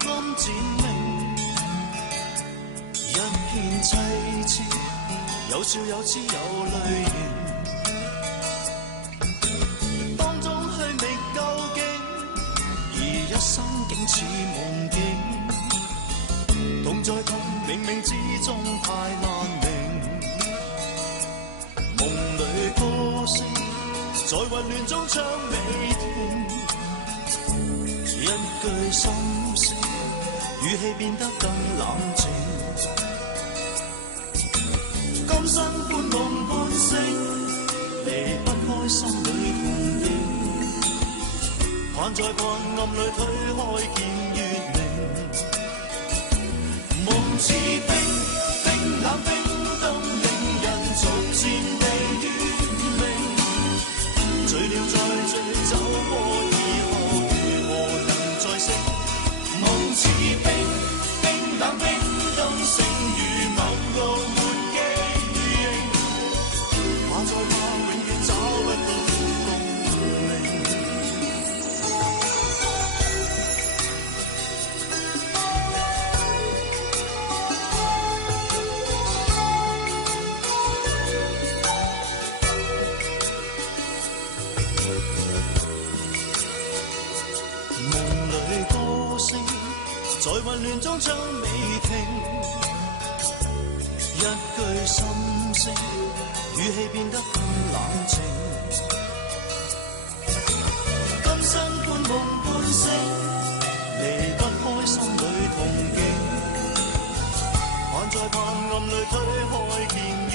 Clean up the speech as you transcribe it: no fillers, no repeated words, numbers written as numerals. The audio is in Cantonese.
暗漸明，一片凄切，有笑有痴有淚凝，當中虛覓究竟，而一生竟似夢境，痛再痛，冥冥之中太難明，夢裏歌聲在混亂中唱未停，一句心聲，語氣變得更冷靜。今生半夢半醒，離不開心裏痛經，盼在盼暗裏推開見月明。夢似冰，冰冷冰凍，令人逐漸地怨明。醉了再醉，走過以後，如何能再醒？夢似冰，冰冷冰凍，醒如陌路沒記憶，怕再怕永遠找不到共鳴。夢裏歌聲在混亂中唱未停，一句心聲，語氣變得更冷靜。今生半夢半醒，離不開心裏痛經，盼在盼暗裏推開見月